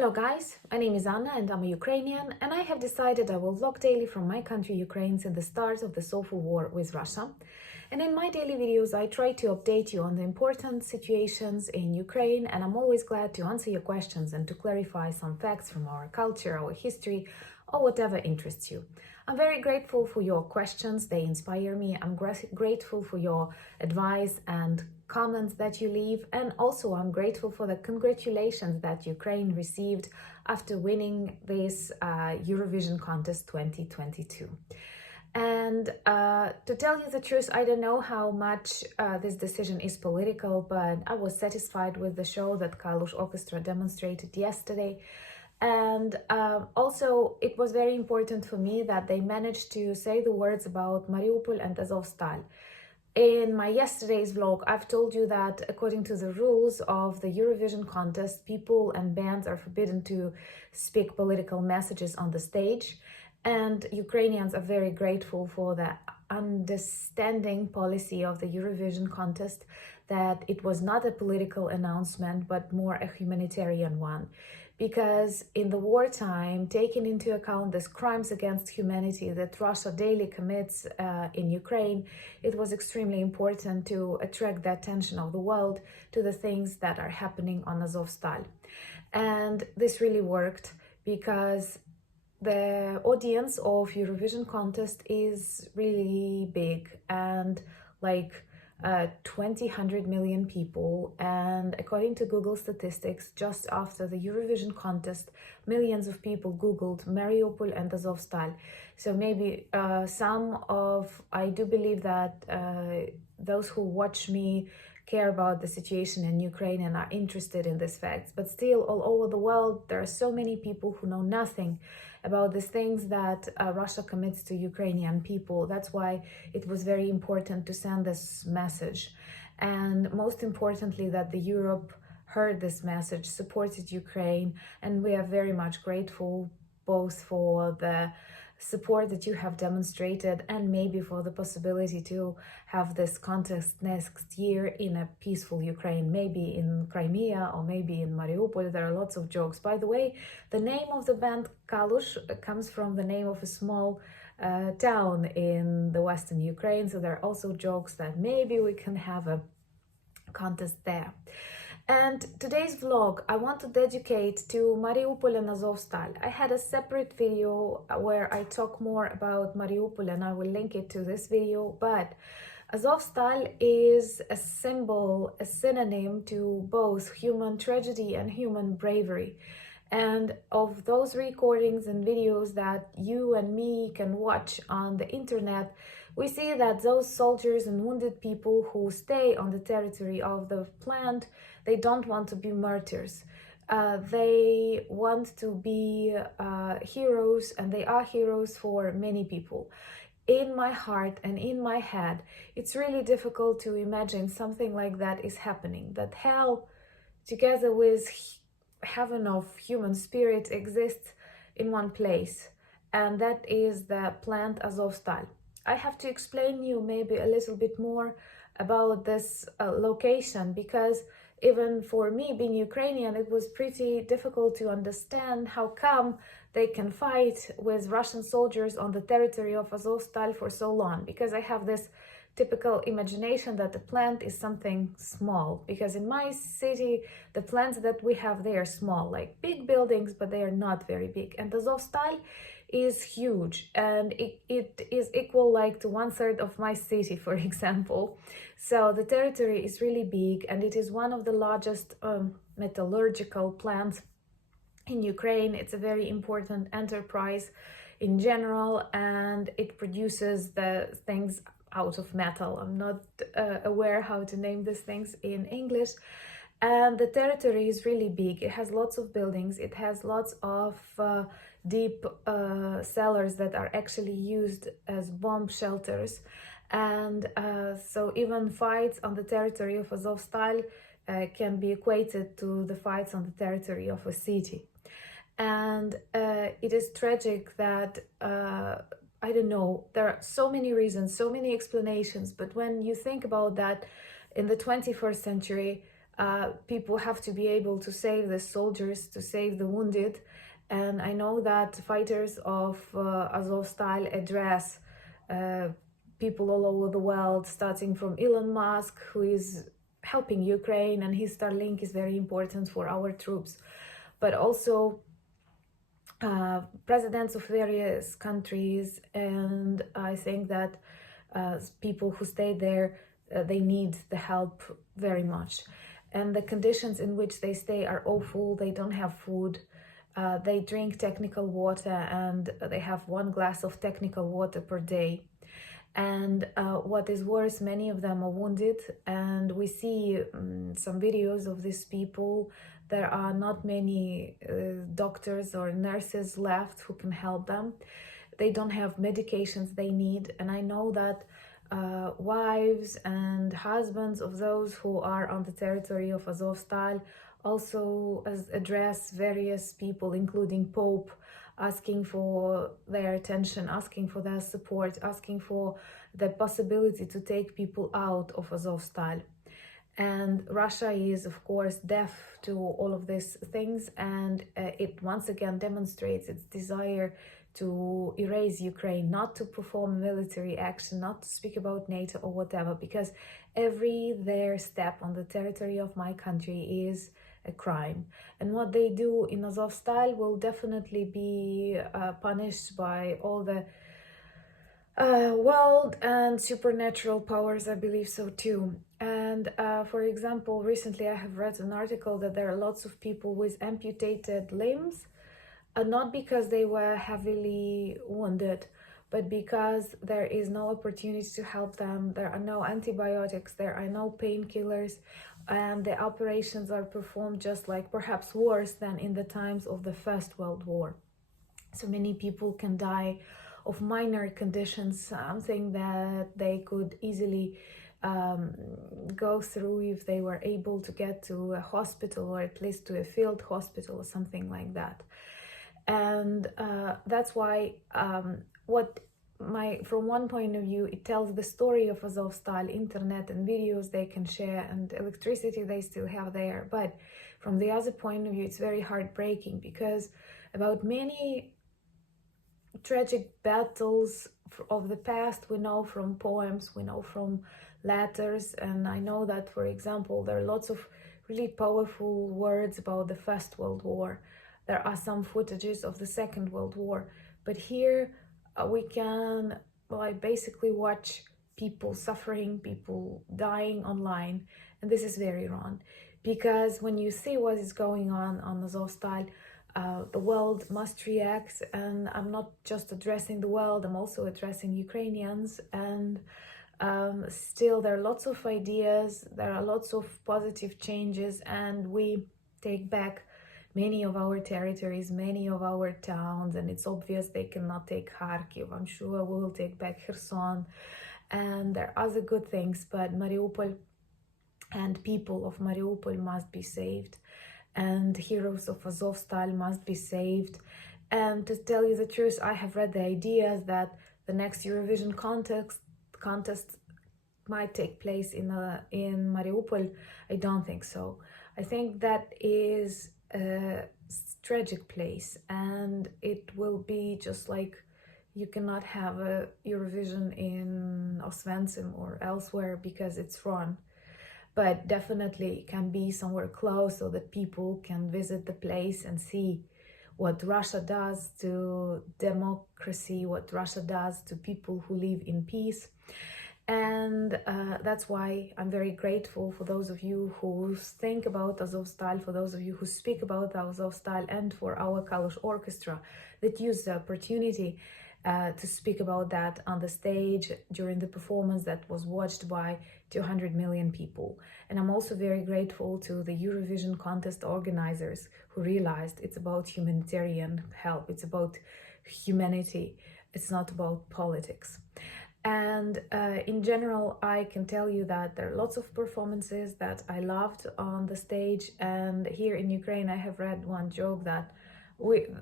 Hello guys, my name is Anna and I'm a Ukrainian, and I have decided I will vlog daily from my country Ukraine since the start of the awful war with Russia. And in my daily videos I try to update you on the important situations in Ukraine, and I'm always glad to answer your questions and to clarify some facts from our culture, our history, or whatever interests you. I'm very grateful for your questions, they inspire me. I'm grateful for your advice and comments that you leave, and also I'm grateful for the congratulations that Ukraine received after winning this Eurovision contest 2022. And to tell you the truth, I don't know how much this decision is political, but I was satisfied with the show that Kalush Orchestra demonstrated yesterday. And also it was very important for me that they managed to say the words about Mariupol and Azovstal. In my yesterday's vlog, I've told you that according to the rules of the Eurovision contest, people and bands are forbidden to speak political messages on the stage. And Ukrainians are very grateful for the understanding policy of the Eurovision contest, that it was not a political announcement, but more a humanitarian one. Because in the wartime, taking into account these crimes against humanity that Russia daily commits in Ukraine, it was extremely important to attract the attention of the world to the things that are happening on Azovstal. And this really worked, because the audience of Eurovision contest is really big, and like 100 million people, and according to Google statistics, just after the Eurovision contest, millions of people googled Mariupol and Azovstal. So maybe I do believe that those who watch me care about the situation in Ukraine and are interested in these facts, but still all over the world there are so many people who know nothing about these things that Russia commits to Ukrainian people. That's why it was very important to send this message, and most importantly that the Europe heard this message, supported Ukraine, and we are very much grateful both for the support that you have demonstrated and maybe for the possibility to have this contest next year in a peaceful Ukraine, maybe in Crimea or maybe in Mariupol. There are lots of jokes. By the way, the name of the band Kalush comes from the name of a small town in the western Ukraine, so there are also jokes that maybe we can have a contest there. And today's vlog I want to dedicate to Mariupol and Azovstal. I had a separate video where I talk more about Mariupol, and I will link it to this video, but Azovstal is a symbol, a synonym to both human tragedy and human bravery. And of those recordings and videos that you and me can watch on the internet, we see that those soldiers and wounded people who stay on the territory of the plant, they don't want to be martyrs. They want to be heroes, and they are heroes for many people. In my heart and in my head, it's really difficult to imagine something like that is happening, that hell together with heaven of human spirit exists in one place, and that is the plant Azovstal. I have to explain you maybe a little bit more about this location, because even for me, being Ukrainian, it was pretty difficult to understand how come they can fight with Russian soldiers on the territory of Azovstal for so long, because I have this typical imagination that the plant is something small, because in my city the plants that we have, they are small, like big buildings, but they are not very big. And Azovstal is huge, and it is equal like to 1/3 of my city, for example. So the territory is really big, and it is one of the largest metallurgical plants in Ukraine. It's a very important enterprise in general, and it produces the things out of metal. I'm not aware how to name these things in English. And the territory is really big. It has lots of buildings. It has lots of deep cellars that are actually used as bomb shelters. And so even fights on the territory of Azovstal can be equated to the fights on the territory of a city. And it is tragic that I don't know, there are so many reasons, so many explanations, but when you think about that, in the 21st century, People have to be able to save the soldiers, to save the wounded. And I know that fighters of Azovstal address people all over the world, starting from Elon Musk, who is helping Ukraine, and his Starlink is very important for our troops. But also presidents of various countries, and I think that people who stay there, they need the help very much. And the conditions in which they stay are awful. They don't have food. They drink technical water, and they have 1 glass of technical water per day. And what is worse, many of them are wounded, and we see some videos of these people. There are not many doctors or nurses left who can help them. They don't have medications they need, and I know that wives and husbands of those who are on the territory of Azovstal also address various people, including Pope, asking for their attention, asking for their support, asking for the possibility to take people out of Azovstal. And Russia is, of course, deaf to all of these things, and it once again demonstrates its desire to erase Ukraine, not to perform military action, not to speak about NATO or whatever, because every their step on the territory of my country is a crime. And what they do in Azovstal will definitely be punished by all the world and supernatural powers, I believe so too. And for example, recently I have read an article that there are lots of people with amputated limbs, not because they were heavily wounded, but because there is no opportunity to help them. There are no antibiotics, there are no painkillers, and the operations are performed just like, perhaps worse than in the times of the First World War. So many people can die of minor conditions, something that they could easily go through if they were able to get to a hospital, or at least to a field hospital or something like that. And that's why from one point of view, it tells the story of Azovstal, internet and videos they can share, and electricity they still have there. But from the other point of view, it's very heartbreaking, because about many tragic battles of the past we know from poems, we know from letters. And I know that, for example, there are lots of really powerful words about the First World War. There are some footages of the Second World War, but here we can basically watch people suffering, people dying online, and this is very wrong, because when you see what is going on Azovstal, the world must react. And I'm not just addressing the world, I'm also addressing Ukrainians. And still there are lots of ideas, there are lots of positive changes, and we take back many of our territories, many of our towns, and it's obvious they cannot take Kharkiv. I'm sure we will take back Kherson, and there are other good things, but Mariupol and people of Mariupol must be saved, and heroes of Azovstal must be saved. And to tell you the truth, I have read the ideas that the next Eurovision contest might take place in Mariupol. I don't think so. I think that is a tragic place, and it will be just like you cannot have a Eurovision in Osvensim or elsewhere because it's wrong. But definitely it can be somewhere close so that people can visit the place and see what Russia does to democracy, what Russia does to people who live in peace. And that's why I'm very grateful for those of you who think about Azovstal, for those of you who speak about Azovstal, and for our Kalush Orchestra that used the opportunity to speak about that on the stage during the performance that was watched by 200 million people. And I'm also very grateful to the Eurovision contest organizers who realized it's about humanitarian help, it's about humanity, it's not about politics. And in general, I can tell you that there are lots of performances that I loved on the stage. And here in Ukraine, I have read one joke that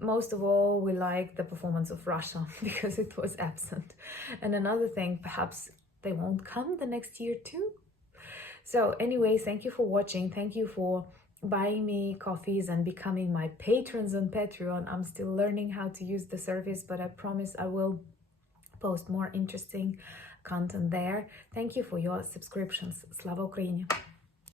most of all, we like the performance of Russia because it was absent. And another thing, perhaps they won't come the next year too. So anyways, thank you for watching. Thank you for buying me coffees and becoming my patrons on Patreon. I'm still learning how to use the service, but I promise I will post more interesting content there. Thank you for your subscriptions. Slava Ukraini!